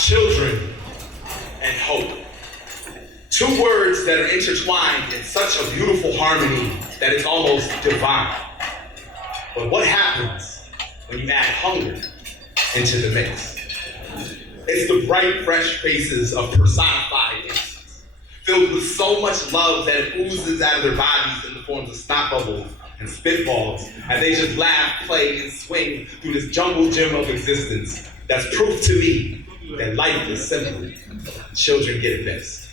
children, and hope. Two words that are intertwined in such a beautiful harmony that it's almost divine. But what happens when you add hunger into the mix? It's the bright, fresh faces of personified innocence, filled with so much love that it oozes out of their bodies in the forms of snot bubbles and spitballs, as they just laugh, play, and swing through this jungle gym of existence. That's proof to me that life is simple. Children get it best.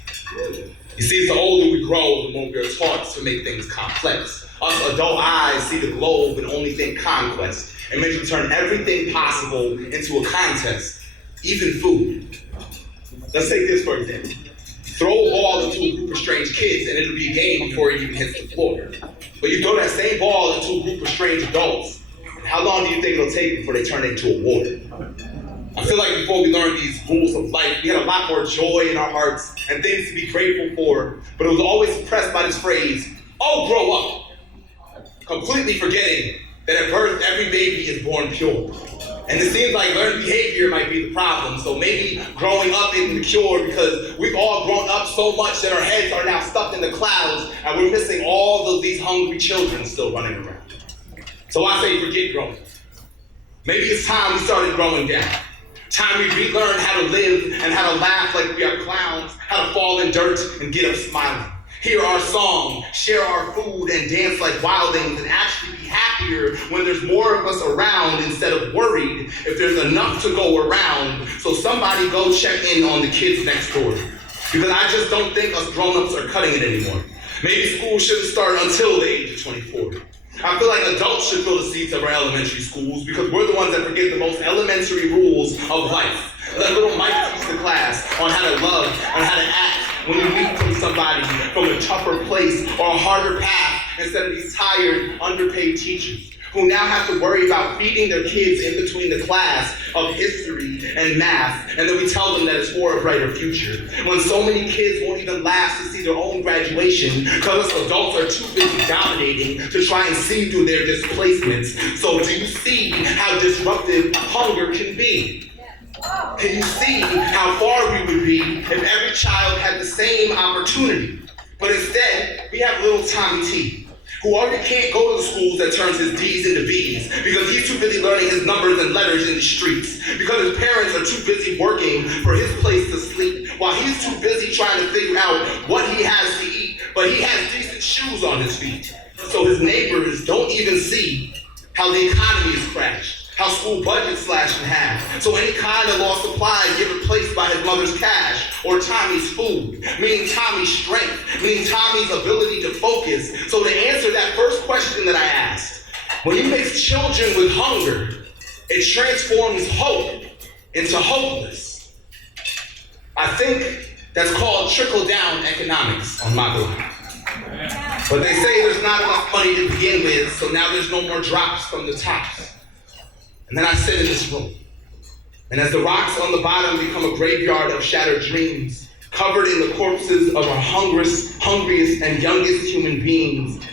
You see, the older we grow, the more we are taught to make things complex. Us adult eyes see the globe and only think conquest, and make you turn everything possible into a contest, even food. Let's take this for example. Throw a ball into a group of strange kids and it'll be a game before it even hits the floor. But you throw that same ball into a group of strange adults, and how long do you think it'll take before they turn it into a war? I feel like before we learned these rules of life, we had a lot more joy in our hearts and things to be grateful for, but it was always suppressed by this phrase, oh, grow up. Completely forgetting that at birth, every baby is born pure. And it seems like learned behavior might be the problem, so maybe growing up isn't the cure because we've all grown up so much that our heads are now stuck in the clouds and we're missing all of these hungry children still running around. So I say forget growing. Maybe it's time we started growing down. Time we relearn how to live and how to laugh like we are clowns, how to fall in dirt and get up smiling. Hear our song, share our food, and dance like wildlings, and actually be happier when there's more of us around instead of worried if there's enough to go around. So somebody go check in on the kids next door. Because I just don't think us grown-ups are cutting it anymore. Maybe school shouldn't start until the age of 24. I feel like adults should fill the seats of our elementary schools because we're the ones that forget the most elementary rules of life. Let little Mike teach the class on how to love, on how to act when you meet from somebody from a tougher place or a harder path instead of these tired, underpaid teachers who now have to worry about feeding their kids in between the class of history and math, and then we tell them that it's for a brighter future. When so many kids won't even last to see their own graduation because us adults are too busy dominating to try and see through their displacements. So do you see how disruptive hunger can be? Can you see how far we would be if every child had the same opportunity? But instead, we have little Tommy T, who already can't go to the schools that turns his D's into B's because he's too busy learning his numbers and letters in the streets, because his parents are too busy working for his place to sleep, while he's too busy trying to figure out what he has to eat, but he has decent shoes on his feet. So his neighbors don't even see how the economy has crashed, how school budgets slashed in half. So any kind of lost supplies get replaced by his mother's cash or Tommy's food, meaning Tommy's strength, meaning Tommy's ability to focus. So to answer that first question that I asked, when you mix children with hunger, it transforms hope into hopeless. I think that's called trickle-down economics on my block. But they say there's not enough money to begin with, so now there's no more drops from the tops. And then I sit in this room, and as the rocks on the bottom become a graveyard of shattered dreams, covered in the corpses of our hungriest and youngest human beings,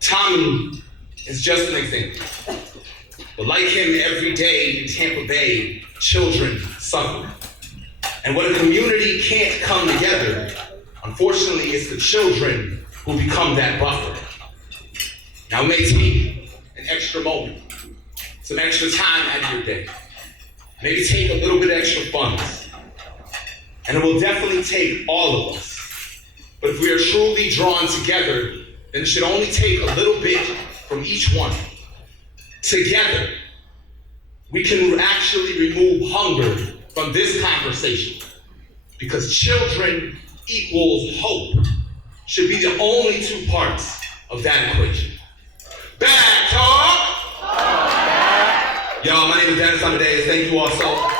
Tommy is just an example. But like him, every day in Tampa Bay, children suffer. And when a community can't come together, unfortunately, it's the children who become that buffer. Now it may take an extra moment, some extra time out of your day. Maybe take a little bit extra funds. And it will definitely take all of us. But if we are truly drawn together, then it should only take a little bit from each one. Together, we can actually remove hunger from this conversation. Because children equals hope should be the only two parts of that equation. Back talk! Y'all, my name is Dennis Amadeus. Thank you all so